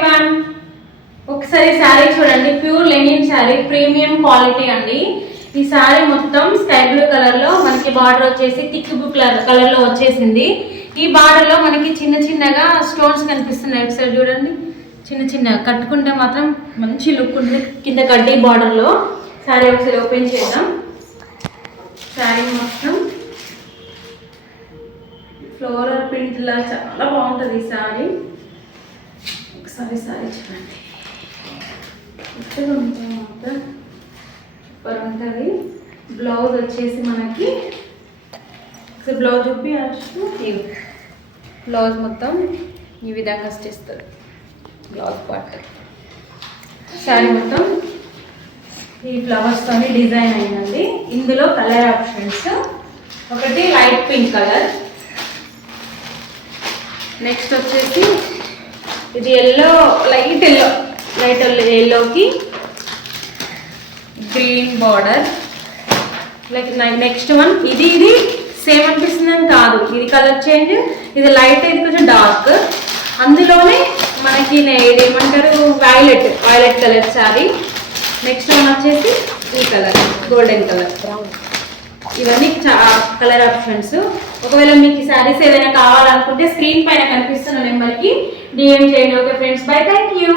Everyone, ఒకసారి శారీ చూడండి. Pure linen sari, premium quality అండి. ఈ శారీ మొత్తం స్కై బ్లూ కలర్ లో మనకి బార్డర్ వచ్చేసి థిక్ బ్లూ కలర్ లో వచ్చేసింది. ఈ బార్డర్ లో మనకి చిన్న చిన్నగా స్టోన్స్ కనిపిస్తున్నాయి. ఇటు సైడ్ చూడండి, చిన్న చిన్న కట్టుకుంటే మాత్రం మంచి లుక్ ఉంటుంది. కింద కడ్డీ బార్డర్ లో శారీ ఒకసారి ఓపెన్ చేద్దాం. శారీ మొత్తం ఫ్లోరల్ ప్రింట్ లా చాలా బాగుంటుంది ఈ శారీ. ఒకసారి శారీ చూడండి, మొత్తం సూపర్ ఉంటుంది. బ్లౌజ్ వచ్చేసి మనకి బ్లౌజ్ చూపి బ్లౌజ్ మొత్తం ఈ విధంగా చేస్తారు. బ్లౌజ్ పార్ట్ శారీ మొత్తం ఈ ఫ్లవర్స్తో డిజైన్ అయిందండి. ఇందులో కలర్ ఆప్షన్స్, ఒకటి లైట్ పింక్ కలర్, నెక్స్ట్ వచ్చేసి ఇది ఎల్లో, లైట్ ఎల్లోకి green border. Like next one ఇది సేమ్ అనిపిస్తుంది అని కాదు, ఇది కలర్ చేంజ్. ఇది లైట్, ఇది కొంచెం డార్క్. అందులోనే మనకి ఇది ఏమంటారు, violet colour sari. Next one వచ్చేసి ఈ కలర్, గోల్డెన్ కలర్. ఇవన్నీ కలర్ ఆప్షన్స్. ఒకవేళ మీకు ఈ శారీస్ ఏదైనా కావాలనుకుంటే స్క్రీన్ పైన కనిపిస్తున్న నెంబర్కి డిఎం చేయండి. Okay friends, by, thank you.